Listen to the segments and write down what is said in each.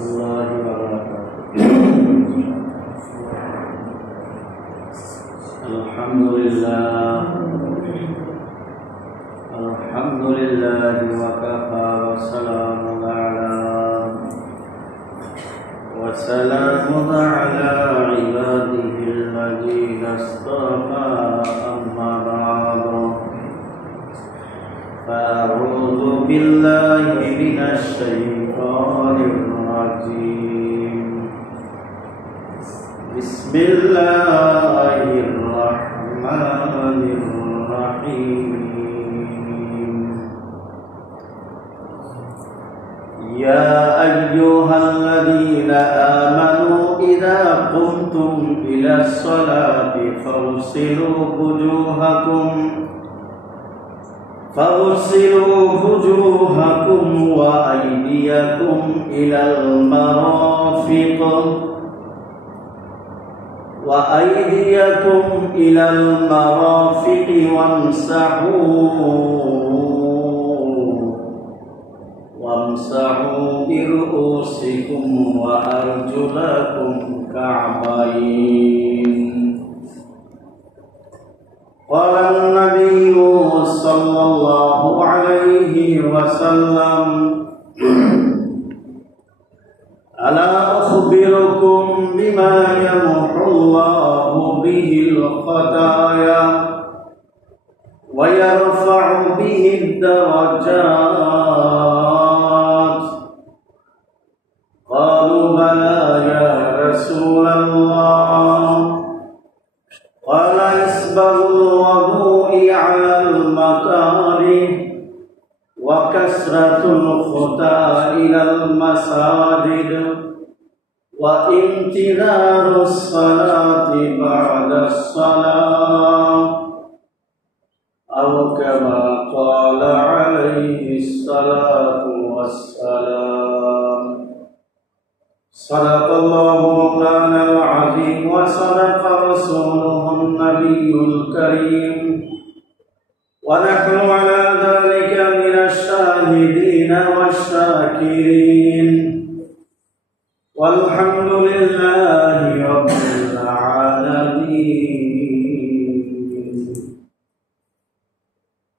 warahmatullahi wabarakatuh. Alhamdulillah wa kafa wa salamun ala ibadihi alladhina istafa amma ba'du. Fa'udzu billahi minasy syaithanir rajim. Bismillahirrahmanirrahim. Ya ayyuhalladzina amanu idza qumtum ila sholati faghsilu wujuhakum wa aydiyakum ilal marafiq wamsahu bi ru'usikum wa arjulakum ka'bayn. Qala an-nabiyyu sallallahu alaihi wasallam, ala akhbirukum bima yamhu Allahu bihi al-khataya wa yarfa'u bihi ad-darajat. Qalu bala ya Rasulullah. Qala isbaghul wudu'i 'ala al-makarih wa kasratul khuta ilal masajid wa intidharus salati ba'da salam, aw kama qala alaihi salatu wassalam. Sadaqallahu mawlana al-azim wa sadaqa rasuluhu an-nabiyyul karim wa nahnu ala dhalika minasyahidin wasyakirin walhamdulillahi rabbil alamin.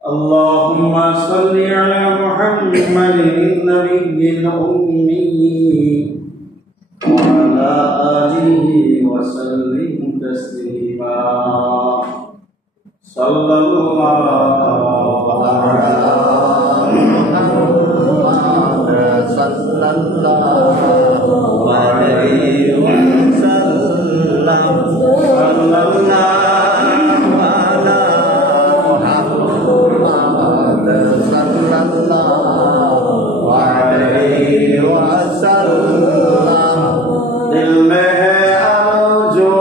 Allahumma salli ala Muhammadin nabiyil ummi wa ala alihi wa sallim taslima. Sallallahu alaihi wasallam. Dil mein hai arju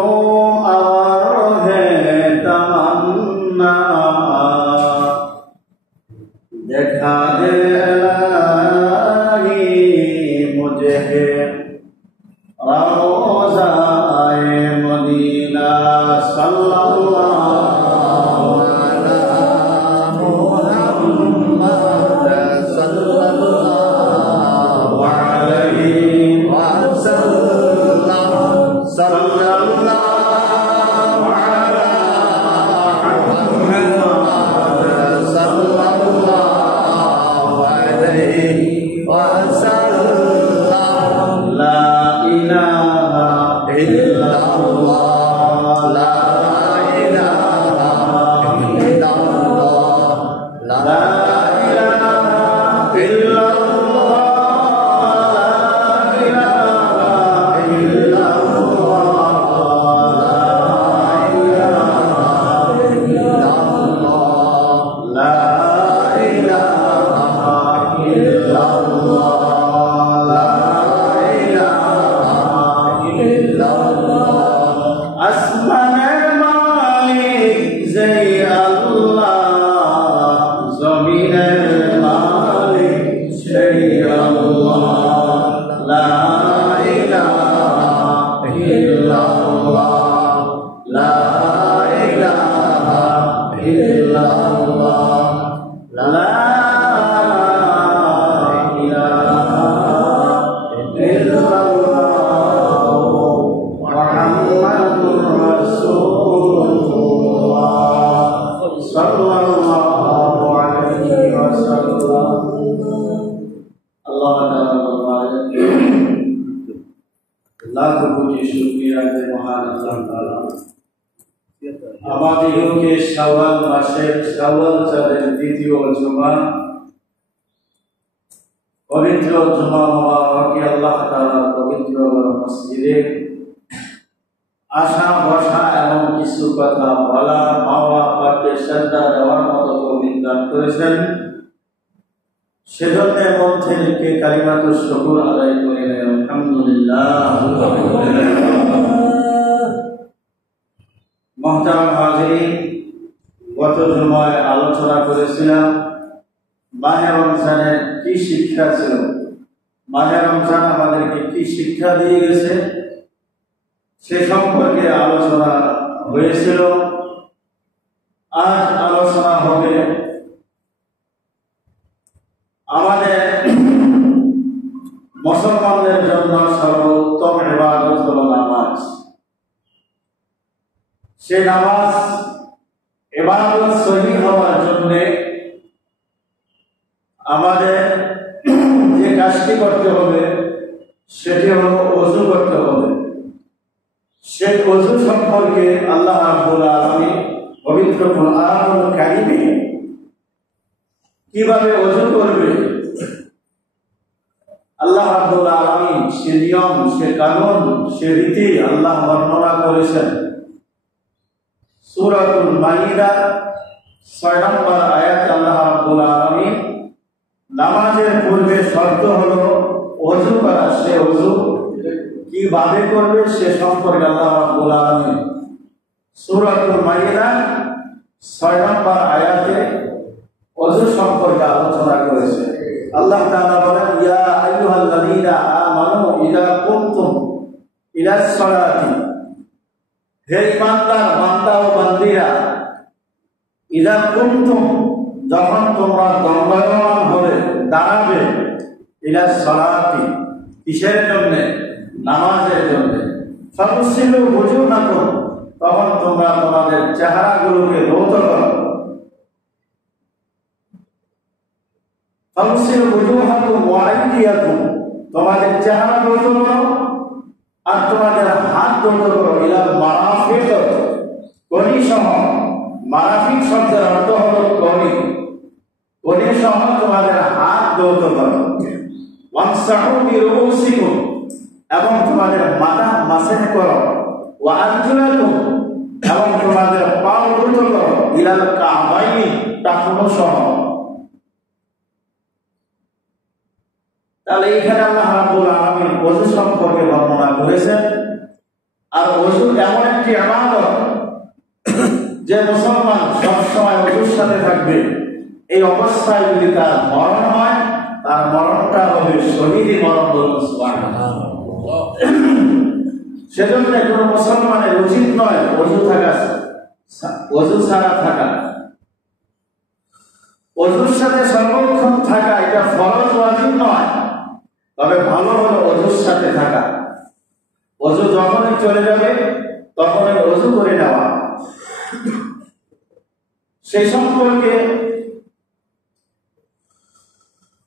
aur hai tamanna, dekha de ilahi mujhe रोज़ाए Medina. सल्लल्लाहु अला मुहम्मद सल्लल्लाहु अलैहि वसल्लम। सल्लल्लाहु अला मुहम्मद सल्लल्लाहु अलैहि वसल्लम। ला ilaha illallah, la ilaha illallah, la ilaha illallah, la ilaha illallah, la ilaha illallah. আসমানে মালিক যে আল্লাহ, জমিনের মালিক সেই আল্লাহ। লা ইলাহা ইল্লাল্লাহ, লা ইলাহা ইল্লাল্লাহ, লা ইলাহা ইল্লাল্লাহ। লাখ কোটি শুকরিয়া যে মহান আল্লাহ তাআলা আমাদিগকে শাওয়াল মাসের শাওয়াল চাঁদের দ্বিতীয় জুমা পবিত্র জুমা মুবারকে আল্লাহ তাআলা পবিত্র মসজিদে আসা বসা এবং কিছু কথা বলা মাওয়া পাকে শ্রদ্ধা দেওয়ার মতো তৌফিক দান করেছেন। সেজন্য মন থেকে কালিমাতুশ শুকর আদায় করে আলহামদুলিল্লাহ। মুহতারাম হাজিরিন, গত জুমায় আলোচনা করেছিলাম মাহে রমজানের কি শিক্ষা ছিল, মাহে রমজান আমাদেরকে কি শিক্ষা দিয়ে গেছে সে সম্পর্কে আলোচনা হয়েছিল। আজ আলোচনা হবে আমাদের মুসলমানদের জন্য সর্বোত্তম ইবাদত হলো নামাজ। সে নামাজ ইবাদত সহিহ হওয়ার জন্য আমাদের যে কাজটি করতে হবে সেটি হলো ওযু করতে হবে। সেই ওযু সম্পর্কে আল্লাহ রাব্বুল আলামিন পবিত্র কোরআনুল কারীমে কিভাবে ওযু করবে আল্লাহ রাব্বুল আলামিন সে নিয়ম, সে কানুন, সে রীতি আল্লাহ বর্ণনা করেছেন। সূরাতুল মাইদা 6 নম্বর আয়াতে আল্লাহ রাব্বুল আলামিন নামাজের পূর্বে শর্ত হলো ওযু করা। সে ওযু কিভাবে করবে সে সম্পর্কে আল্লাহ রাব্বুল আলামিন সূরাতুল মাইদা 6 নম্বর আয়াতে ওযু সম্পর্কে আলোচনা করেছে। আল্লাহ তাআলা বলেন, ইয়া আইয়ুহাল্লাযীনা আমানু ইযা কুমতুম ইলাস সালাতি, হে ঈমানদার বান্দা ও বান্দীরা, ইযা কুমতুম যখন তোমরা দণ্ডায়মান হবে, দাঁড়াবে, ইলাস সালাতি কিসের জন্য? নামাজের জন্য। ফাগসিলু ওজুহাকুম তখন তোমরা তোমাদের চেহারাগুলোকে ধৌত করো। ফাগসিলু ওজুহাকুম ওয়া আইদিয়াকুম তোমাদের চেহারা ধৌত করো আর তোমাদের হাত ধৌত করো। ইলাল মারাফিক কনি সহ, মারাফিক শব্দের অর্থ হলো কনি, কনি সহ তোমাদের হাত ধৌত করো। ওয়ামসাহু বিরুসিকুম এবং তোমাদের মাথা মাসেহ করো। ওয়া আরজুলাকুম এবং তোমাদের পা ধৌত করো। ইলাল কাবাইনি টাকনু সহ। তাহলে এখানে আল্লাহ রাব্বুল আলামিন ওযু সম্পর্কে বর্ণনা করেছেন। আর ওযু এমন একটি ইবাদত যে মুসলমান সবসময় ওযুর সাথে থাকবে। এই অবস্থায় যদি তার মরণ হয়, তার মরণটা হবে শহীদি মরণ। সুবহানাল্লাহ। সেজন্য কোনো মুসলমানের উচিত নয় ওযু থাকা, ওযু ছাড়া থাকা। ওযুর সাথে সর্বক্ষণ থাকা এটা ফরজ, ওয়াজিব নয়, তবে ভালো হলো ওযুর সাথে থাকা। ওযু যখনই চলে যাবে তখনই ওযু করে নেওয়া। সেই সম্পর্কে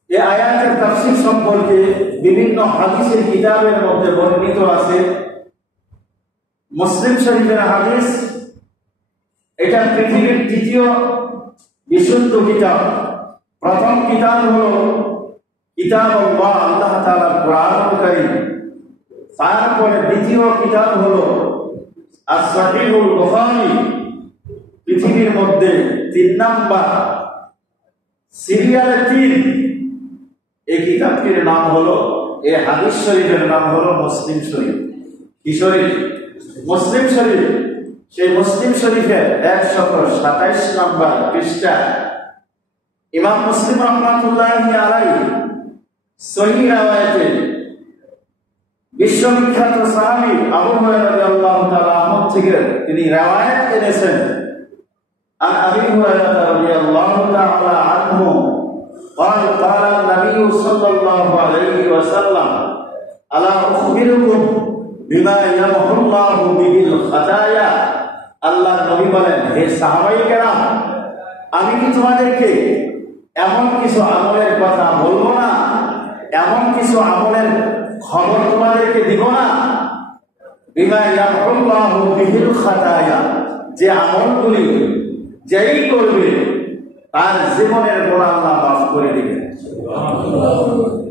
এই আয়াতের তাফসীর সম্পর্কে বিভিন্ন হাদিসের কিতাবের মধ্যে বর্ণিত আছে। মুসলিম শরীফের হাদিস, এটা পৃথিবীর দ্বিতীয় বিশুদ্ধ কিতাব। প্রথম কিতাব হলো কিতাবুল্লাহ, আল্লাহ তাআলার কোরআনুল কারীম। তারপরে দ্বিতীয় কিতাব হলো আস-সহিহুল বুখারী। পৃথিবীর মধ্যে 3 নাম্বার সিরিয়ালে 3 এই কিতাবটির নাম হলো, এই হাদিস শরীফের নাম হলো মুসলিম শরীফ। কি শরীফ? মুসলিম শরীফ। সেই মুসলিম শরীফের 127 নম্বর পৃষ্ঠা ইমাম মুসলিম রাহমাতুল্লাহি আলাইহি সহিহ riwayate বিশ্ববিখ্যাত সাহাবী আবু হুরায়রা রাদিয়াল্লাহু তাআলা আনহু থেকে তিনি riwayat এনেছেন। আর আবু হুরায়রা রাদিয়াল্লাহু তাআলা আনহু قال قال النبي صلى الله عليه وسلم الا اخبركم بما يمحو الله به الخطايا। আল্লাহর নবী বলেন, হে সাহাবায়ে কেরাম, আমি কি তোমাদেরকে এমন কিছু আমলের কথা বলবো না, এমন কিছু আমলের খবর তোমাদেরকে দিব না বিমা ইয়ামহুল্লাহু বিহিল খাতায়া, যে আমলগুলি যেই করবে তার জীবনের গুনাহ আল্লাহ মাফ করে দিবেন।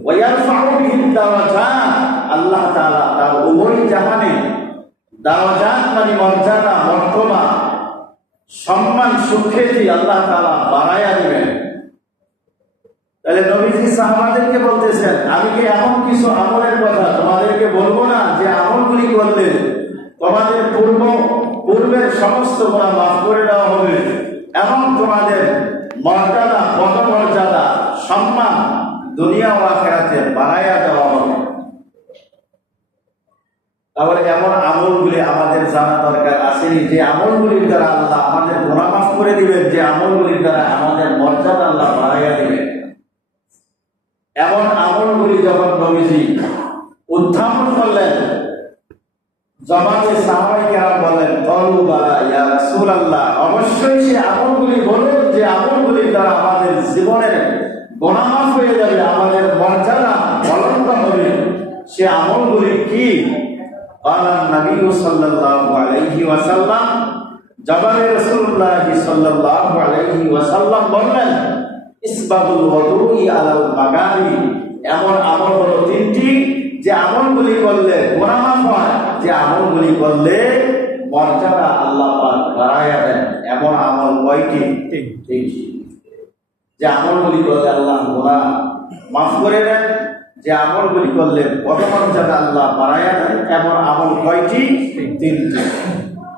ওয়া ইয়ারফাউ বিহিদ দারাজাত, আল্লাহ তাআলা তার উভয় জাহানে দারাজাত মানে মর্যাদা, মর্তবা, সম্মান, সুখ্যাতি আল্লাহ তাআলা বাড়ায়া দিবেন। তাহলে নবীজি সাহাবাদেরকে বলতেছেন, আমি কি এমন কিছু আমলের কথা তোমাদেরকে বলবো না যে আমলগুলি করলে তোমাদের পূর্বের সমস্ত গুনাহ মাফ করে দেওয়া হবে এবং তোমাদের মর্যাদা, পদমর্যাদা, সম্মান দুনিয়া ও আখিরাতে বাড়াইয়া দেওয়া হবে। তাহলে এমন আমলগুলি আমাদের জানা দরকার আছে, যে আমলগুলির দ্বারা আল্লাহ আমাদের গুনাহ মাফ করে দিবেন, যে আমলগুলির দ্বারা আমাদের মর্যাদা আল্লাহ বাড়াইয়া দিবেন। এমন আমলগুলি যখন নবীজি উত্থাপন করলেন, জবাবে সাহাবায়ে কেরাম বলেন, ক্বালু বালা ইয়া রাসূলুল্লাহ, অবশ্যই সে আমলগুলি বলুন যে আমলগুলির দ্বারা আমাদের জীবনের গুনাহ মাফ হয়ে যাবে, আমাদের মর্যাদা বুলন্দ হবে। সে আমলগুলি কি? ক্বালা নবী সাল্লাল্লাহু আলাইহি ওয়াসাল্লাম, জবাবে রাসূলুল্লাহ সাল্লাল্লাহু আলাইহি ওয়াসাল্লাম বললেন, ইসবাগুল ওযুই আলাল মাগারি, এমন আমল হলো তিনটি যে আমলগুলি করলে গুনাহ মাফ হয়, যে আমলগুলি করলে মর্যাদা আল্লাহ পাক বাড়ায়া দেন। এমন আমল কয়টি? তিনটি। যে আমলগুলি করলে আল্লাহ গুনাহ মাফ করে দেন, যে আমলগুলি করলে পদমর্যাদা আল্লাহ বাড়ায়া দেন, এমন আমল কয়টি? তিনটি।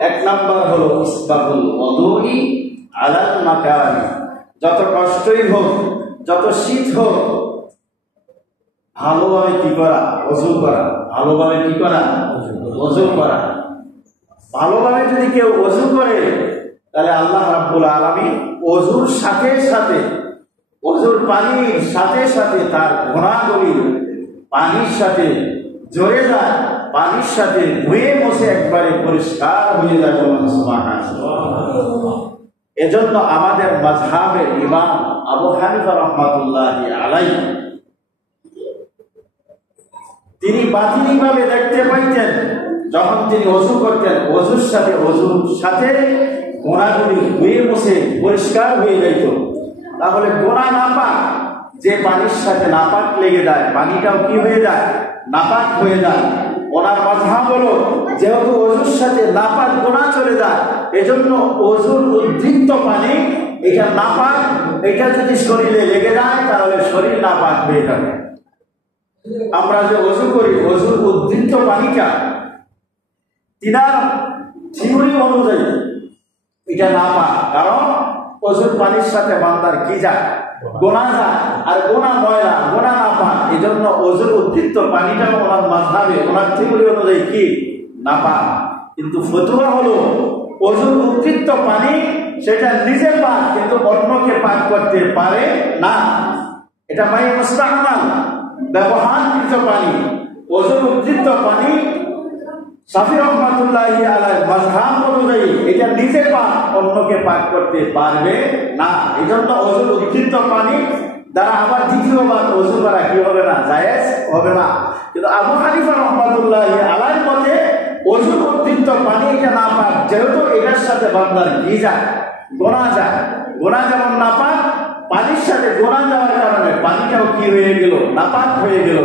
এক নাম্বার হলো ইসবাগুল ওযুই আলাল মাকারি, যত কষ্টই হোক, যত শীত হোক, ভালোভাবে কি করা? ওযু করা। ভালোভাবে কি করা? ওযু করা। ভালোভাবে যদি কেউ ওযু করে তাহলে আল্লাহ রাব্বুল আলামিন ওযুর সাথে সাথে, ওযুর পানির সাথে সাথে তার গুনাহগুলি পানির সাথে জড়ে যায়, পানির সাথে ধুয়ে মুছে একবারে পরিষ্কার হয়ে যায়। সুবহানাল্লাহ। এজন্য আমাদের মাযহাবের ইমাম আবু হানিফা রাহমাতুল্লাহি আলাইহি তিনি বাতিনিভাবে দেখতে পাইতেন, যখন তিনি ওযু করতেন, ওযুর সাথে গুনাহগুলি ধুয়ে মুছে পরিষ্কার হয়ে যাইত। তাহলে গুনাহ নাপাক, যে পানির সাথে নাপাক লেগে যায়, পানিটাও কি হয়ে যায়? নাপাক হয়ে যায়। ওনার মাযহাব হলো, যেহেতু ওযুর সাথে নাপাক গুনাহ চলে যায়, এজন্য ওযুর উদ্বৃত্ত পানি, এটা নাপাক, এটা যদি শরীরে লেগে যায় তাহলে শরীর নাপাক হয়ে যাবে। আমরা যে ওযু করি, ওযুর উদ্বৃত্ত পানিটা তিনার থিওরি অনুযায়ী এটা নাপাক, কারণ ওযুর পানির সাথে বান্দার কি যায়? গুনাহ যায়। আর গুনাহ ময়লা, গুনাহ নাপাক। এজন্য ওযুর উদ্বৃত্ত পানিটা ওনার মাযহাবে, ওনার থিওরি অনুযায়ী কি? নাপাক। কিন্তু ফতোয়া হলো, ওযুর উদ্বৃত্ত পানি সেটা নিজে পাক, কিন্তু অন্যকে পাক করতে পারে না। এটা মাই মুস্তাহমাল, ব্যবহারকৃত পানি। ওযুর উদ্বৃত্ত পানি শাফি রাহমাতুল্লাহি আলাইহি মাযহাব অনুযায়ী এটা নিজে পাক, অন্যকে পাক করতে পারবে না। এজন্য ওযুর উদ্বৃত্ত পানি দ্বারা আবার দ্বিতীয়বার ওযু করা কি হবে না? জায়েজ হবে না। কিন্তু আবু হানিফা রাহমাতুল্লাহি আলাইহির মতে ওযুর উদ্বৃত্ত পানি এটা না পাক, যেহেতু এটার সাথে বান্দার কি যায়? গুনাহ যায়। গুনাহ যেমন না পাক, পানির সাথে গুনাহ যাওয়ার কারণে পানিটাও কি হয়ে গেল? নাপাক হয়ে গেল।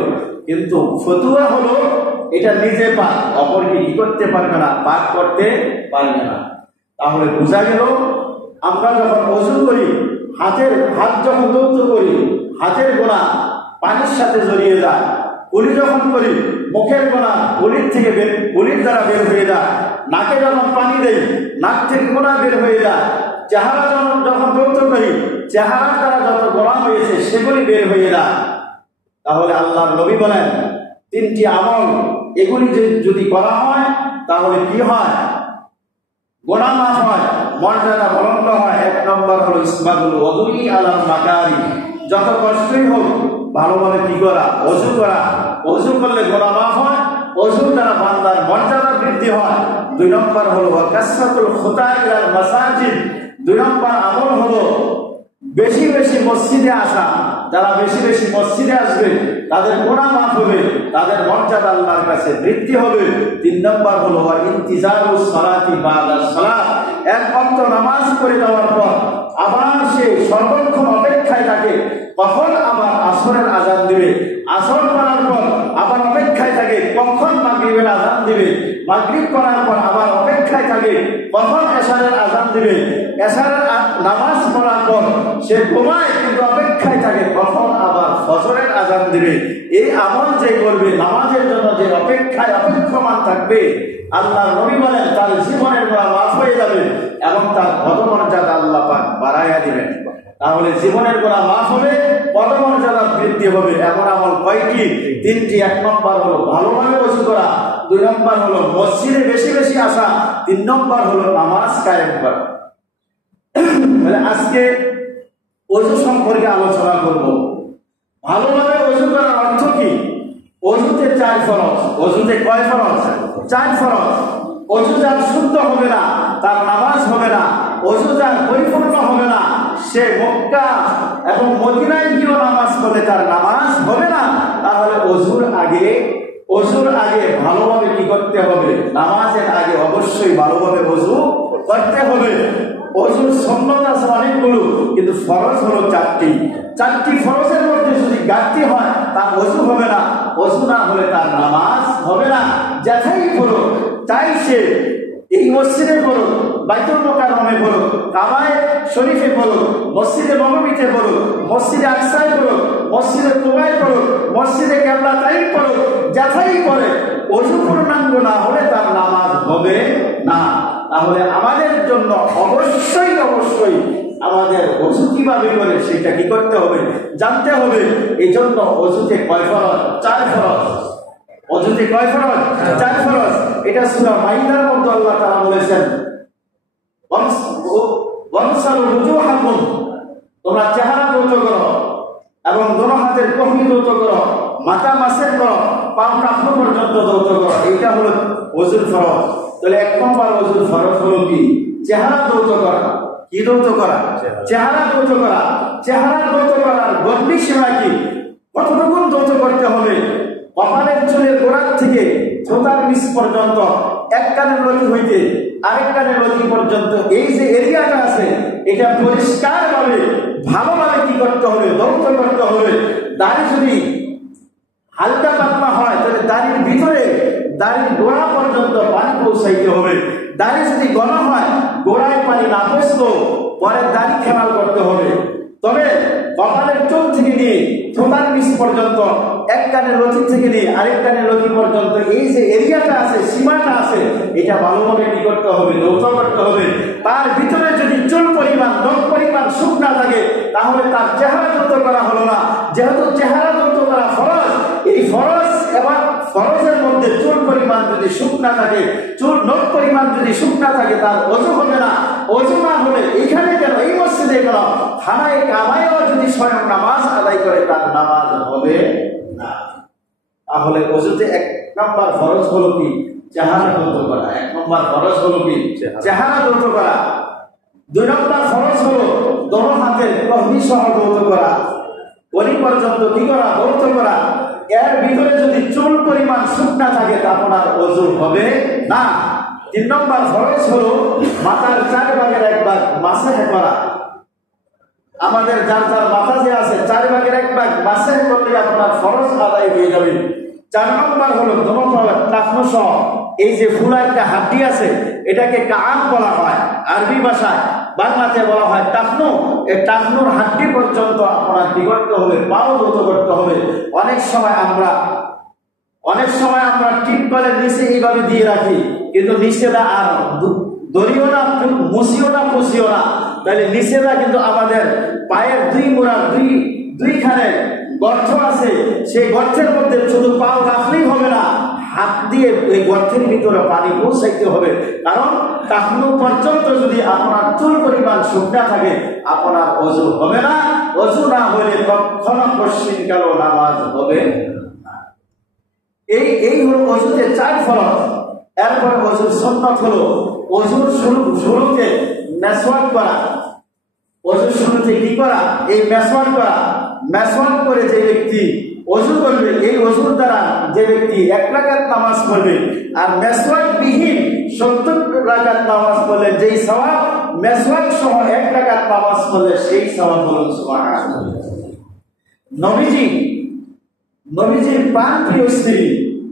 কিন্তু ফতোয়া হলো এটা নিজে পাক, অপরকে কি করতে পারবে না? পাক করতে পারবে না। তাহলে বোঝা গেল, আমরা যখন ওযু করি, হাত যখন ধৌত করি, হাতের গুনাহ পানির সাথে জড়িয়ে যায়। কুলি যখন করি, মুখের গুনাহ কুলির দ্বারা বের হয়ে যায়। নাকে যখন পানি দেই, নাক থেকে গুনাহ বের হয়ে যায়। চেহারা যখন ধৌত করি, চেহারার দ্বারা যত গুনাহ হয়েছে সেগুলি বের হয়ে যায়। তাহলে আল্লাহর নবী বলেন, তিনটি আমল এগুলি যদি করা হয় তাহলে কি হয়? গুনাহ মাফ হয়, মর্যাদা বুলন্দ হয়। এক নম্বর হলো ইসবাগুল ওযুই আলাল মাকারি, যত কষ্টই হোক ভালোভাবে কি করা? ওযু করা। ওযু করলে গুনাহ মাফ হয়, ওযুর দ্বারা বান্দার মর্যাদা বৃদ্ধি হয়। দুই নম্বর হলো কাসরাতুল খুতা ইলাল মাসাজিদ, দুই নম্বর আমল হলো বেশি বেশি মসজিদে আসা। যারা বেশি বেশি মসজিদে আসবে তাদের গুনাহ মাফ হবে, তাদের মর্যাদা আল্লাহর কাছে বৃদ্ধি হবে। 3 নম্বর হলো ইন্তিজারুস সালাতি বাদাস সালাত, এক ওয়াক্ত নামাজ পড়ে যাওয়ার পর আবার সে সর্বক্ষণ অপেক্ষায় থাকে কখন আবার আসরের আযান দিবে, আসর করার পর আবার অপেক্ষায় থাকে কখন মাগরিবের আযান দিবে, মাগরিব করার পর আবার অপেক্ষায় থাকে কখন এশারের আযান দিবে, এশারের নামাজ পড়ার পর সে ঘুমায় কিন্তু অপেক্ষায় থাকে কখন আবার ফজরের আযান দিবে। এই আমল যে করবে, নামাজের জন্য যে অপেক্ষায় অপেক্ষমান থাকবে, আল্লাহর নবী বলেন তার জীবনের গুনাহ মাফ হয়ে যাবে এবং তার পদমর্যাদা আল্লাহ পাক বাড়াইয়া দিবেন। তাহলে জীবনের গুনাহ মাফ হবে, পদমর্যাদা বৃদ্ধি হবে। এমন আমল কয়টি? 3টি। 1 নম্বর হলো ভালোভাবে ওযু করা, 2 নম্বর হলো মসজিদে বেশি বেশি আসা, 3 নম্বর হলো নামাজ কায়েম করা। তাহলে আজকে ওযু সম্পর্কে আলোচনা করব। ভালোভাবে ওযু করার অর্থ কি? ওযুতে 4 ফরজ। ওযুতে কয় ফরজ? 4 ফরজ। ওযু যার শুদ্ধ হবে না তার নামাজ হবে না, ওযু যার পরিপূর্ণ হবে না সে মক্কা এবং মদিনায় গিয়েও নামাজ পড়লে তার নামাজ হবে না। তাহলে ওযুর আগে ভালোভাবে কি করতে হবে? নামাজের আগে অবশ্যই ভালোভাবে ওযু করতে হবে। ওযুর সুন্নাত আছে অনেকগুলো, কিন্তু ফরজ হলো 4টি। 4টি ফরজের মধ্যে যদি ঘাটতি হয় তার ওযু হবে না, ওযু না হলে তার নামাজ হবে না। যেথায় পড়ো, তাই সে এই মসজিদে পড়ো, বাইতুল মুকাররমে পড়ো, কাবায়ে শরীফে পড়ো, মসজিদে নববীতে পড়ো, মসজিদে আকসায় পড়ো, মসজিদে কুবায় পড়ো, মসজিদে কিবলাতাইন পড়ো, যেথায় পড়ে ওযু পূর্ণাঙ্গ না হলে তার নামাজ হবে না। তাহলে আমাদের জন্য অবশ্যই আমাদের ওযু কিভাবে করে সেটা কি করতে হবে? জানতে হবে। এই জন্য ওযুতে কয় ফরজ? 4 ফরজ। ওযুতে কয় ফরজ? 4 ফরজ। এটা সূরা মাইদার মধ্যে আল্লাহ তাআলা বলেছেন, ওয়ামসালু ওযুহাকুম, তোমরা চেহারা ধৌত করো এবং দোনো হাতের কহনি ধৌত করো, মাথা মাসের করো, পাও কাঁধ পর্যন্ত ধৌত করো। এইটা হলো ওযুর ফরজ। তাহলে 1 নম্বর ওযুর ফরজ হলো কি? চেহারা ধৌত করা। কি ধৌত করা? চেহারা ধৌত করা। চেহারা ধৌত করার গণ্ডি সীমা কি? কতটুকু ধৌত করতে হবে? কপালের চুলের গোড়া থেকে থোতার নিচ পর্যন্ত, এক কানের লতি হইতে আরেক কানের লতি পর্যন্ত এই যে এরিয়াটা আছে এটা পরিষ্কার ভালোভাবে কি করতে হবে? ধৌত করতে হবে। দাড়ি যদি হালকা পাতলা হয় তাহলে দাড়ির ভিতরে দাড়ির গোড়া পর্যন্ত পানি পৌঁছাইতে হবে। দাড়ি যদি ঘন হয় গোড়ায় পানি না পৌঁছলেও পরে দাড়ি খেমাল করতে হবে। তবে কপালের চুল থেকে নিয়ে থোতার নিচ পর্যন্ত, এক কানের লতি থেকে নিয়ে আরেক কানের লতি পর্যন্ত এই যে এরিয়াটা আছে, সীমাটা আছে, এটা ভালোভাবে কি করতে হবে? ধৌত করতে হবে। তার ভিতরে যদি চুল পরিমাণ, নখ পরিমাণ সুখ না থাকে তাহলে তার চেহারা ধৌত করা হলো না। যেহেতু চেহারা ধৌত করা ফরজ, এই ফরজ এবার ফরজের মধ্যে চুল পরিমাণ যদি সুখ না থাকে, চুল নখ পরিমাণ যদি সুখ না থাকে তার ওযু হবে না। ওযু না হলে এইখানে কেন, এই মসজিদে কেন, খানায় কাবায়ও যদি স্বয়ং নামাজ আদায় করে তার নামাজ হবে না। তাহলে ওযুতে 1 নম্বর ফরজ হলো কি? চেহারা ধৌত করা। 1 নম্বর ফরজ হলো কি? চেহারা ধৌত করা। 2 নম্বর ফরজ হলো দোনো হাতের কহনি সহ ধৌত করা, কলি পর্যন্ত কি করা? ধৌত করা। এর ভিতরে যদি চুল পরিমাণ সুখ না থাকে তা আপনার ওযু হবে না। 3 নম্বর ফরজ হলো মাথার 4 ভাগের 1 ভাগ মাসহ করা। আমাদের যার যার মাথা যে আছে 4 ভাগের 1 ভাগ মাসহ করলে আপনার ফরজ আদায় হয়ে যাবে। 4 নম্বর হলো দোনো টাকনো সহ এই যে ফুলা একটা হাড্ডি আছে এটাকে কান বলা হয় আরবি ভাষায়, বাংলাতে বলা হয় টাকনো। এই টাকনোর হাড্ডি পর্যন্ত আপনার কি করতে হবে? পাও ধৌত করতে হবে। অনেক সময় আমরা টিপকলের নিচে এইভাবে দিয়ে রাখি, কিন্তু নিচেটা আর দড়িও না, মুছিও না, পুছিও না। তাহলে নিচেটা কিন্তু আমাদের পায়ের 2 মোড়ার দুইখানে গর্ত আছে, সেই গর্তের মধ্যে শুধু পাও রাখলেই হবে না, হাত দিয়ে এই গর্তের ভিতরে পানি পৌঁছাইতে হবে। কারণ টাকনু পর্যন্ত যদি আপনার চুল পরিমাণ শুকনা থাকে আপনার ওযু হবে না। ওযু না হলে কখনো পশ্চিমকাল নামাজ হবে না। এই হলো ওযুতে 4 ফরজ। এরপরে ওযুর সুন্নাত হলো ওযুর শুরুতে মেসওয়াক করা। ওযুর শুরুতে কি করা? এই মেসওয়াক করা। মেসওয়াক করে যে ব্যক্তি ওযু করবে, এই ওযুর দ্বারা যে ব্যক্তি 1 রাকাত নামাজ পড়বে আর মেসওয়াক বিহীন 70 রাকাত নামাজ পড়লে যেই সওয়াব, মেসওয়াক সহ 1 রাকাত নামাজ পড়লে সেই সওয়াব। বলুন সুবহানাল্লাহ। নবীজির প্রাণপ্রিয় স্ত্রী,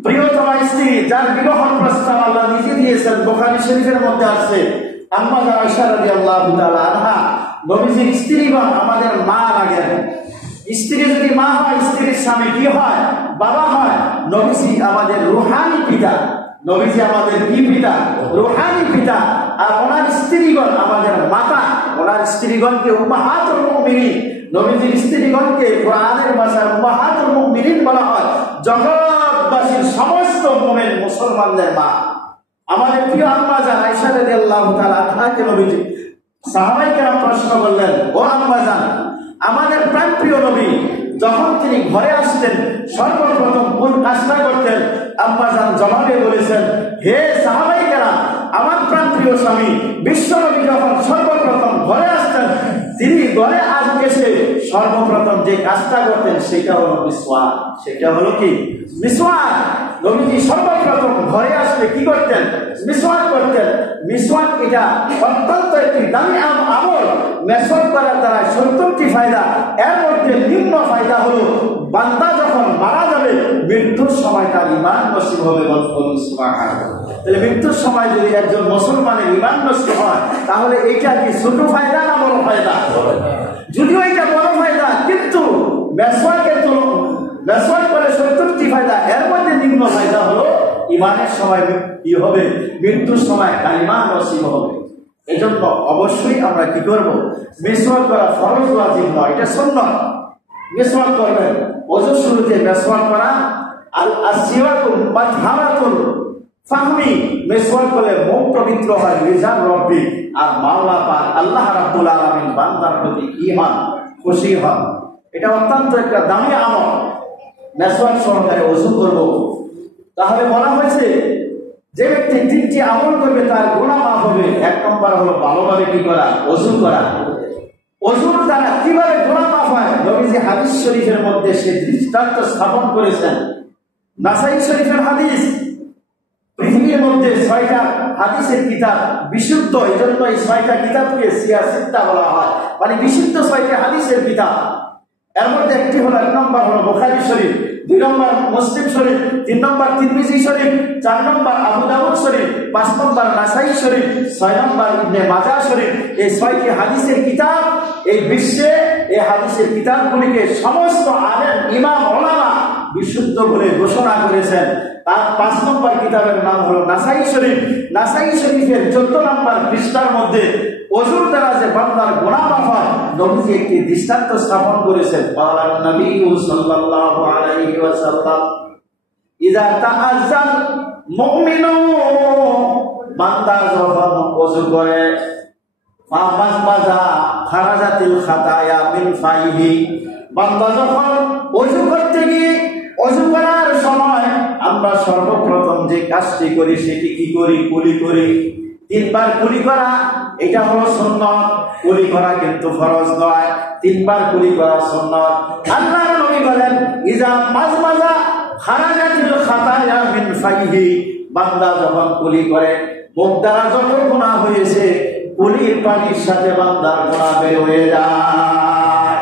প্রিয়তমা স্ত্রী, যার বিবাহ প্রস্তাব আল্লাহ নিজে দিয়েছেন, বুখারী শরীফের মধ্যে আছে, আম্মা আয়েশা রাদিয়াল্লাহু তাআলা আনহা। নবীজির স্ত্রীগণ আমাদের মা লাগেন। স্ত্রী যদি মা হয়, স্ত্রীর স্বামী কি হয়? বাবা হয়। নবীজি আমাদের রূহানি পিতা। নবীজি আমাদের কি পিতা? রূহানি পিতা। আর ওনার স্ত্রীগণ আমাদের মাতা। ওনার স্ত্রীগণকে উম্মাহাতুল মুমিনিন, নবীজির স্ত্রীগণকে কোরআনের ভাষায় উম্মাহাতুল মুমিনিন বলা হয়। জগৎবাসীর সমস্ত মুমিন মুসলমানদের মা। আমাদের প্রিয় আম্মা জান আয়েশা রাদিয়াল্লাহু তাআলা আনহাকে নবীজি সাহাবায়ে কেরাম প্রশ্ন করলেন, ও আম্মা জান, আমাদের প্রাণপ্রিয় নবী যখন তিনি ঘরে আসতেন সর্বপ্রথম কোন কাজটা করতেন? আম্মা জান জবাবে বলেছেন, হে সাহাবায়ে কেরাম, আমার প্রাণপ্রিয় স্বামী বিশ্বনবী যখন সর্বপ্রথম ঘরে আসতেন, তিনি ঘরে এসে সর্বপ্রথম যে কাজটা করতেন সেটা হলো মিসওয়াক। সেটা হলো কি? মিসওয়াক। নবীজি সর্বপ্রথম ঘরে আসলে কি করতেন? মিসওয়াক করতেন। মিসওয়াক এটা অত্যন্ত একটি দামি আমল। মিসওয়াক করার দ্বারা 70টি ফায়দা, এর মধ্যে নিম্ন ফায়দা হলো বান্দা যখন মারা যাবে মৃত্যুর সময় তার ঈমান নসিব হবে। বলুন সুবহানাল্লাহ। তাহলে মৃত্যুর সময় যদি একজন মুসলমানের ঈমান নসিব হয়, তাহলে এটা কি ছোট ফায়দা না বড় ফায়দা? যদিও এটা বড় ফায়দা, কিন্তু মিসওয়াকের তো মিসওয়াক করে 70টি ফায়দা, এর মধ্যে নিম্ন ফায়দা হলো ঈমানের সময় কি হবে? মৃত্যুর সময় কালিমা নসিব হবে। এজন্য অবশ্যই আমরা কি করব? মিসওয়াক করা ফরজ, ওয়াজিব নয়, এটা সুন্নাত। মিসওয়াক করবেন, ওযু শুরুতে মিসওয়াক করা। আল আসওয়াকু মাতহারাতুল ফাহমি, মিসওয়াক করলে মুখ পবিত্র হয়, লিজান রব্বি, আর মাওলা পাক আল্লাহ রাব্বুল আলামিন বান্দার প্রতি কি হন? খুশি হন। এটা অত্যন্ত একটা দামি আমল। মিসওয়াক সহকারে ওযু করব। তাহলে বলা হয়েছে যে ব্যক্তি 3টি আমল করবে তার গুনাহ মাফ হবে। 1 নম্বর হলো ভালোভাবে কি করা? ওযু করা। ওযুর দ্বারা কিভাবে গুনাহ মাফ হয়? নবীজি হাদিস শরীফের মধ্যে সে দৃষ্টান্ত স্থাপন করেছেন। নাসাই শরীফের হাদিস। পৃথিবীর মধ্যে 6টা হাদিসের কিতাব বিশুদ্ধ, এজন্য এই 6টা কিতাবকে সিয়াসিত্তা বলা হয়, মানে বিশুদ্ধ 6টা হাদিসের কিতাব। এর মধ্যে একটি হলো, 1 নম্বর হলো বুখারী শরীফ, 2 নম্বর মুসলিম শরীফ, 3 নম্বর তিরমিজি শরীফ, 4 নম্বর আবু দাউদ শরীফ, 5 নম্বর নাসাই শরীফ, 6 নম্বর ইবনে মাজাহ শরীফ। এই 6টি হাদিসের কিতাব এই বিশ্বে, এই হাদিসের কিতাবগুলিকে সমস্ত আলেম, ইমাম, ওলামা বিশুদ্ধ বলে ঘোষণা করেছেন। তার 5 নম্বর কিতাবের নাম হলো নাসাই শরীফ। নাসাই শরীফের 14 নম্বর পৃষ্ঠার মধ্যে ওযুর দ্বারা যে বান্দার গুনাহ মাফ হয়, নবীজি একটি দৃষ্টান্ত স্থাপন করেছেন। পালান নবী সাল্লাল্লাহু আলাইহি ওয়াসাল্লাম, ইযা তাআজ্জাল মুমিনু, বান্দা যখন ওযু করে, ফামাজমাজা খারাজাতিল খাতায়া মিন ফাইহি, বান্দা যখন ওযু করতে গিয়ে, ওযু করার সময় আমরা সর্বপ্রথম যে কাজটি করি সেটি কি করি? কুলি করি। 3 বার কুলি করা, এটা হলো সুন্নাত। কুলি করা কিন্তু ফরজ নয়। 3 বার কুলি করা সুন্নাত। আল্লাহর নবী বলেন, ইজা মাজমাজা খারাজাতিল খাতায়া মিন ফাইহি, বান্দা যখন কুলি করে, মুখ দ্বারা যত গুনাহ হয়েছে কুলির পানির সাথে বান্দার গুনাহ বের হয়ে যায়।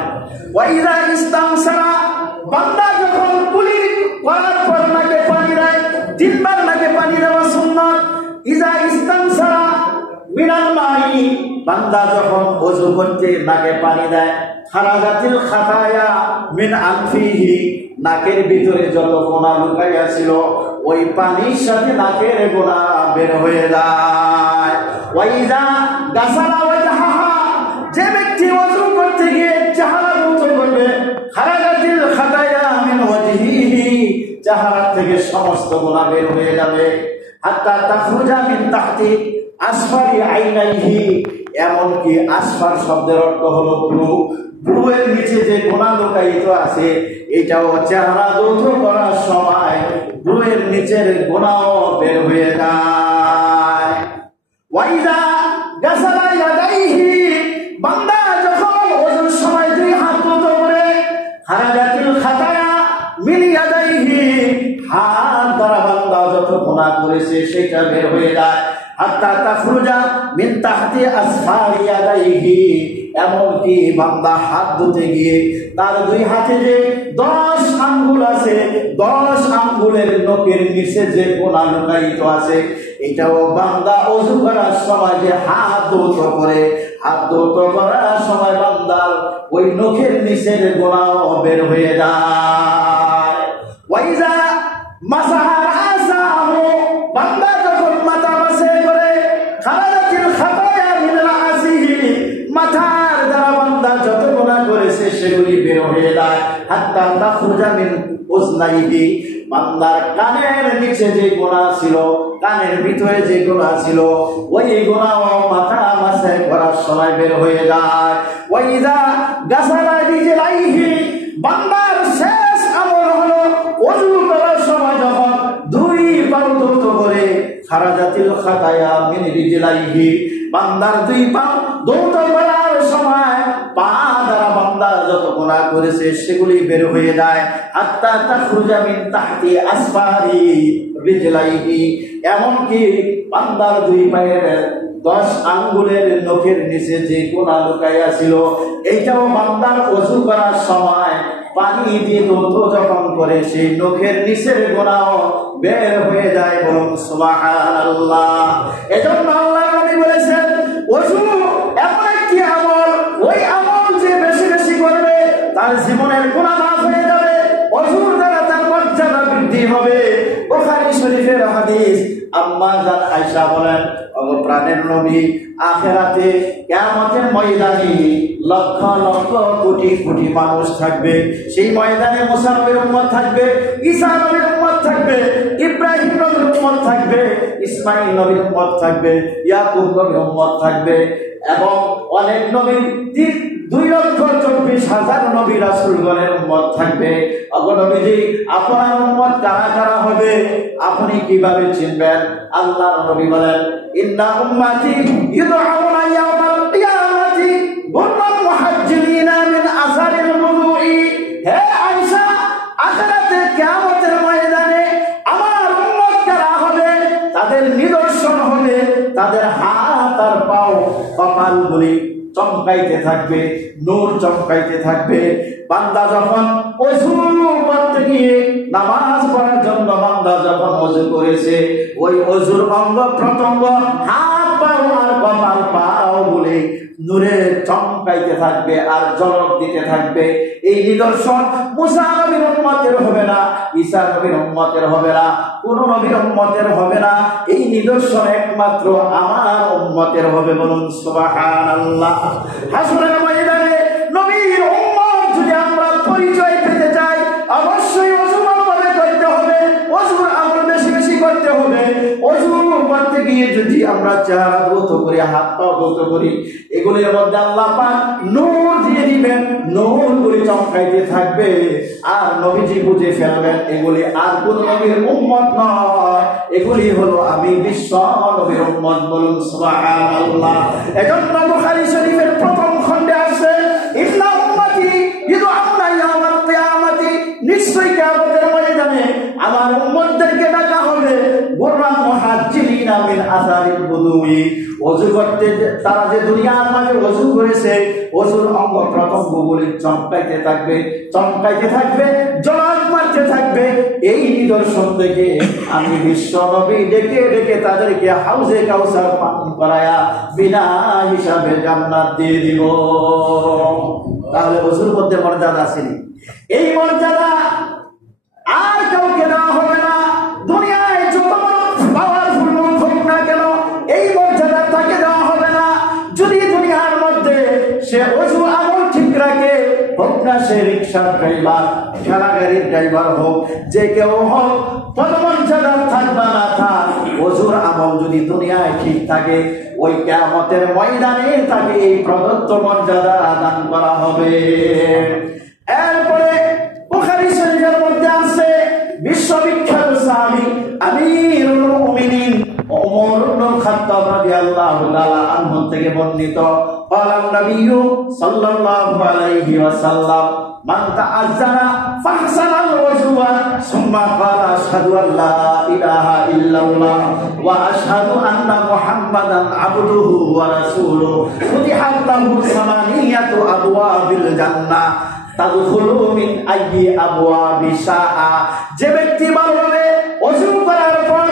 ওয়া ইজা ইস্তামসারা, বান্দা যখন কুলি করার পর নাকে পানি দেয়, 3 বার নাকে পানি দেওয়া সুন্নাত। ইজা ইস্তামসারা মিনাল মাই, বান্দা যখন ওযু করতে নাকে পানি দেয়, খারাজাতিল খাতায়া মিন আনফিহি, নাকের ভিতরে যত গুনাহ লুকাইয়া ছিল ওই পানির সাথে নাকের গুনাহ বের হয়ে যায়। ওয়া ইজা গাসালা ওয়াজহাহা, যে ব্যক্তি ওযু করতে গিয়ে চেহারা ধৌত করবে, খারাজাতিল খাতায়া মিন ওয়াজহিহি, চেহারা থেকে সমস্ত গুনাহ বের হয়ে যাবে। হাত্তা তাখরুজা মিন তাহতি আসফারি আইনাইহি, এমনকি আসফার শব্দের অর্থ হলো ব্রু, ব্রুয়ের নিচে যে গুনাহ লুকায়িত আছে এটাও চেহারা ধৌত করার সময় ব্রুয়ের নিচের গুনাহ বের হয়ে যায়। ওয়াইদা গাসালা ইয়াদাইহি, বান্দা যখন ওযুর সময় 2 হাত ধৌত করে, খারাজাতিল খাতায়া দ্বারা বান্দা যত গুনাহ করেছে সেটা বের হয়ে যায়। হাত্তা তাখরুজা মিন তাহতি আসফারি ইয়াদাইহি, এমনকি বান্দা হাত ধুতে গিয়ে তার দুই হাতে যে 10 আঙ্গুল আছে, 10 আঙ্গুলের নখের নিচে যে গুনাহ লুকায়িত আছে, এটাও বান্দা ওযু করার সময় যে হাত ধৌত করে, হাত ধৌত করার সময় বান্দার ওই নখের নিচের গুনাহ বের হয়ে যায়। ওয়াইজা মাসাহা রাসাহু, বান্দা যখন মাথা মাসে করে, খারাজাতিল খাতায়া মিন রাসিহি, মাথার দ্বারা বান্দা যত গুনাহ করেছে সেগুলি বের হয়ে যায়। হাত্তা তাখরুজা মিন উজনাইহি, বান্দার কানের নিচে যে গুনাহ ছিল, কানের ভিতরে যে গুনাহ ছিল, ওই গুনাহ মাথা মাসে করার সময় বের হয়ে যায়। ওয়াইজা গাসালা রিজলাইহি, বান্দার শেষ আমল হলো ওযু করার সময় যখন দুই পা ধৌত করে, খারাজাতিল খাতায়া মিন রিজলাইহি, বান্দার দুই পা ধৌত করার সময় পা দ্বারা বান্দা যত গুনাহ করেছে সেগুলি বের হয়ে যায়। হাত্তা তাখরুজা মিন তাহতি আসফারি রিজলাইহি, এমনকি বান্দার দুই পায়ের 10 আঙ্গুলের নখের নিচে যে গুনাহ লুকাইয়া ছিল, এইটাও বান্দার ওযু করার সময় পানি দিয়ে ধৌত যখন করে সেই নখের নিচের গুনাহ বের হয়ে যায়। বলুন সুবহানাল্লাহ। এজন্য আল্লাহর নবী বলেছেন, ওযু এমন একটি আমল, ওই আমল যে বেশি বেশি করবে তার জীবনের গুনাহ মাফ হয়ে যাবে, ওযুর দ্বারা তার মর্যাদা বৃদ্ধি হবে। বুখারী শরীফের হাদিস, আম্মা জান আয়েশা বলেন, ওগো প্রাণের নবী, আখিরাতে কিয়ামতের ময়দানে লক্ষ লক্ষ কোটি কোটি মানুষ থাকবে। সেই ময়দানে মুসা নবীর উম্মত থাকবে, ঈসা নবীর উম্মত থাকবে, ইব্রাহিম নবীর উম্মত থাকবে, ইসমাঈল নবীর উম্মত থাকবে, ইয়াকুব নবীর উম্মত থাকবে, এবং অনেক নবী 2,24,000 নবী রাসূলগণের উম্মত থাকবে। ওগো নবীজি, আপনার উম্মত কারা কারা হবে আপনি কিভাবে চিনবেন? আল্লাহর নবী বলেন, ইন্না উম্মতি ইউদআউনা ইয়াওমাল কিয়ামাতি গুররান মুহাজ্জিলিনা মিন আসারিল বুদুই। হে আয়েশা, আখিরাতে কিয়ামতের ময়দানে আমার উম্মত কারা হবে? তাদের নিদর্শন হবে তাদের হাত আর পাও, কপালগুলি চমকাইতে থাকবে, নূর চমকাইতে থাকবে। বান্দা যখন ওযু করতে গিয়ে, নামাজ পড়ার জন্য বান্দা যখন ওযু করেছে, ওই ওযুর অঙ্গ প্রত্যঙ্গ, হাত পাও আর কপাল পাও বলে নূরে চমকাইতে থাকবে আর ঝলক দিতে থাকবে। এই নিদর্শন মুসা নবীর উম্মতের হবে না, ঈসা নবীর উম্মতের হবে না, কোন নবীর উম্মতের হবে না। এই নিদর্শন একমাত্র আমার উম্মতের হবে। বলুন সুবহানাল্লাহ। হাসরের ময়দানে নবীর উম্মত যদি আমরা পরিচয় পেতে চাই, অবশ্যই ওযু ভালোভাবে করতে হবে, ওযুর আমল বেশি বেশি করতে হবে। ওযু করতে গিয়ে যদি আমরা চেহারা ধৌত করি, হাত পা ধৌত করি, এগুলির মধ্যে আল্লাহ পাক নূর দিয়ে দিবেন, নূরগুলি চমকাইতে থাকবে, আর নবীজি বুঝে ফেলবেন এগুলি আর কোন নবীর উম্মত নয়, এগুলি হলো আমি বিশ্ব নবীর উম্মত। বলুন সুবহানাল্লাহ। এজন্য বুখারী শরীফের প্রথম খণ্ডে আছে, ইন্না উম্মতি ইউদআউনা ইয়াওমাল কিয়ামাতি, নিশ্চয়ই কিয়ামতের ময়দানে আমার উম্মতদেরকে ডাকা হবে গুররান মুহাজ্জিলিনা মিন আসারিল বুদুই। ওযু করতে তারা যে দুনিয়ার মাঝে ওযু করেছে, ওযুর অঙ্গ প্রত্যঙ্গগুলি চমকাইতে থাকবে, চমকাইতে থাকবে, ঝলক মারতে থাকবে। এই নিদর্শন দেখে আমি বিশ্ব নবী ডেকে ডেকে তাদেরকে হাউজে কাউসার পান করায়া বিনা হিসাবে জান্নাত দিয়ে দিব। তাহলে ওযুর মধ্যে মর্যাদা আছে, এই মর্যাদা আর কাউকে দেওয়া হবে না। দুনিয়ায় যত পাওয়ারফুল লোক হোক না কেন, এই মর্যাদা তাকে দেওয়া হবে না। যদি দুনিয়ার মধ্যে সে ওযু আমল ঠিক রাখে, হোক না সে রিকশার ড্রাইভার, ঠেলা গাড়ির ড্রাইভার হোক, যে কেউ হোক, পদমর্যাদা থাকবে না থাক, ওযুর আমল যদি দুনিয়ায় ঠিক থাকে, ওই কিয়ামতের ময়দানে তাকে এই প্রদত্ত মর্যাদা দান করা হবে। এরপরে বুখারী শরীফের মধ্যে আছে বিশ্ববিখ্যাত সাহাবী আমিরুল মুমিনিন ওমর ইবনে খাত্তাব রাদিয়াল্লাহু তাআলা আনহু থেকে বর্ণিত, ক্বালা নবী সাল্লাল্লাহু আলাইহি ওয়াসাল্লাম, মান তাআজ্জানা ফাহসানাল ওযুয়া সুম্মা ক্বালা আশহাদু আল্লা ইলাহা ইল্লাল্লাহ ওয়া আশহাদু আন্না মুহাম্মাদান আবদুহু ওয়া রাসূলুহু ফুতিহাত লাহু সামানিয়াতু আবওয়াবিল জান্নাহ তাদখুলু মিন আইয়ি আবওয়াবি শাআ। যে ব্যক্তি ভালোভাবে ওযু করার পর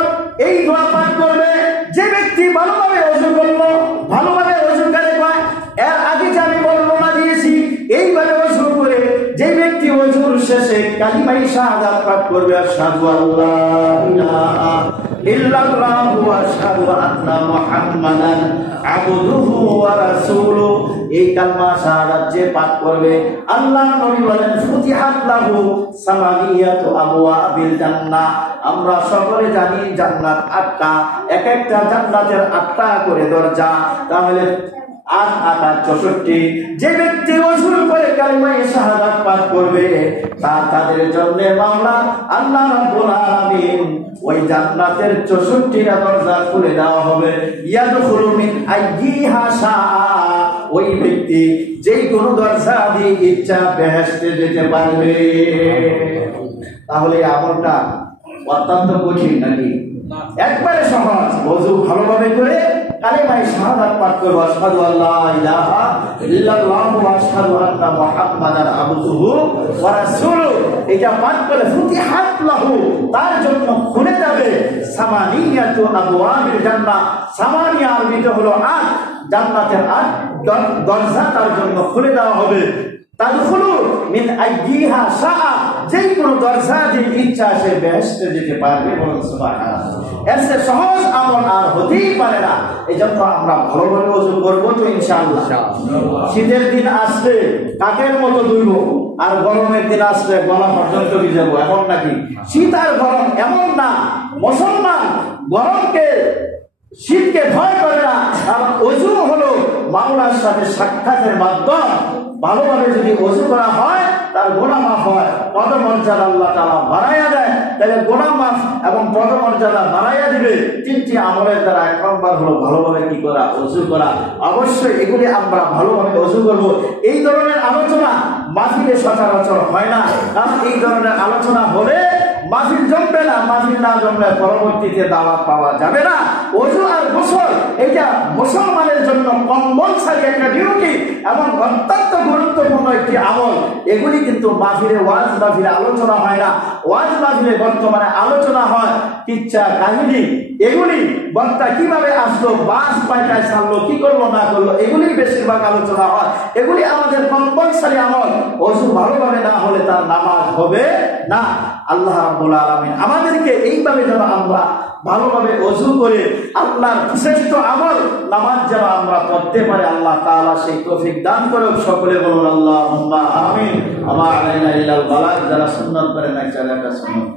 এই দোয়া পাঠ করবে, যে ব্যক্তি ভালোভাবে ওযু করলো, ভালোভাবে ওযু করে কয় এর আগে যে আমি বর্ণনা দিয়েছি এইভাবে ওযু করে যে ব্যক্তি ওযুর শেষে কালিমা শাহাদাত পাঠ করবে আশহাদু আল্লা ইলাহা ইল্লাল্লাহু ওয়া আশহাদু আন্না মুহাম্মাদান আবদুহু ওয়া রাসূলুহু, এই কালিমা শাহাদাত যে পাঠ করবে আল্লাহ নবী বলেন ফুতিহাত লাহু সামানিয়াতু আবওয়াবিল জান্নাহ। আমরা সকলে জানি জান্নাত 8টা, এক একটা জান্নাতের 8টা করে দরজা, তাহলে 8 8 64। যে ব্যক্তি ওযু করে কালিমা শাহাদাত পাঠ করবে তাদের জন্য মাওলা আল্লাহ রাব্বুল আলামিন ওই জান্নাতের 64টা দরজা খুলে দেওয়া হবে। ইয়াদখুলু মিন আইয়িহা শাআ, ওই ব্যক্তি যেই কোন দরজা দিয়ে ইচ্ছা বেহেশতে যেতে পারবে। তাহলে আমলটা অত্যন্ত কঠিন নাকি? একবারে সহজ। ওযু ভালোভাবে করে কালিমা শাহাদাত পাঠ করব আশহাদু আল্লা ইলাহা ইল্লাল্লাহু ওয়া আশহাদু আন্না মুহাম্মাদান আবদুহু ওয়া রাসূলুহু, এটা পাঠ করে ফুতিহাত লাহু, তার জন্য খুলে যাবে সামানিয়াতু আবওয়াবিল জান্নাহ। সামানিয়া আরবিতে হলো 8, জান্নাতের 8 দরজা তার জন্য খুলে দেওয়া হবে। তাদখুলু মিন আইয়িহা শাআ, যেই কোন দরজা দিয়ে ইচ্ছা সে বেহেশতে যেতে পারবে। বলুন সুবহানাল্লাহ। এর চেয়ে সহজ আমল আর হতেই পারে না। এই জন্য আমরা ভালোভাবে ওযু করবো তো ইনশাআল্লাহ। শীতের দিন আসলে কাকের মতো দুইব, আর গরমের দিন আসলে গলা পর্যন্ত ভিজাবো, এমন নাকি? শীত আর গরম এমন না। মুসলমান গরমকে শীতকে ভয় করে না, কারণ ওযু হলো মাওলার সাথে সাক্ষাতের মাধ্যম। ভালোভাবে যদি ওযু করা হয় তার গুনাহ মাফ হয়, পদমর্যাদা আল্লাহ তাআলা বাড়াইয়া দেয়। তাহলে গুনাহ মাফ এবং পদমর্যাদা বাড়াইয়া দিবে 3টি আমলের দ্বারা। 1 নম্বর হলো ভালোভাবে কি করা? ওযু করা। অবশ্যই এগুলি আমরা ভালোভাবে ওযু করব। এই ধরনের আলোচনা মাহফিলে সচরাচর হয় না, কারণ এই ধরনের আলোচনা হলে মাহফিল জমবে না, মাহফিল না জমলে পরবর্তীতে দাওয়াত পাওয়া যাবে না। ওযু আর গোসল এটা মুসলমানের জন্য কম্পালসারি একটা ডিউটি এবং অত্যন্ত গুরুত্বপূর্ণ একটি আমল। এগুলি কিন্তু মাহফিলে ওয়াজ মাহফিলে আলোচনা হয় না। ওয়াজ মাহফিলে বর্তমানে আলোচনা হয় কিচ্ছা কাহিনী, এগুলি বক্তা কিভাবে আসলো, বাস পায়টায় ছাড়লো, কি করলো না করলো, এগুলি বেশিরভাগ আলোচনা হয়। এগুলি আমাদের কম্পালসারি আমল। ওযু ভালোভাবে না হলে তার নামাজ হবে না। আল্লাহ রাব্বুল আলামিন আমাদেরকে এইভাবে যেন আমরা ভালোভাবে ওযু করে আল্লাহর শ্রেষ্ঠ আমল নামাজ যেন আমরা পড়তে পারি, আল্লাহ তাআলা সেই তৌফিক দান করুক। সকলে বলুন আল্লাহুম্মা আমিন। আমা আলাইনা ইল্লাল বালাগ। যারা সুন্নাত পড়ে না, যারা সুন্নাত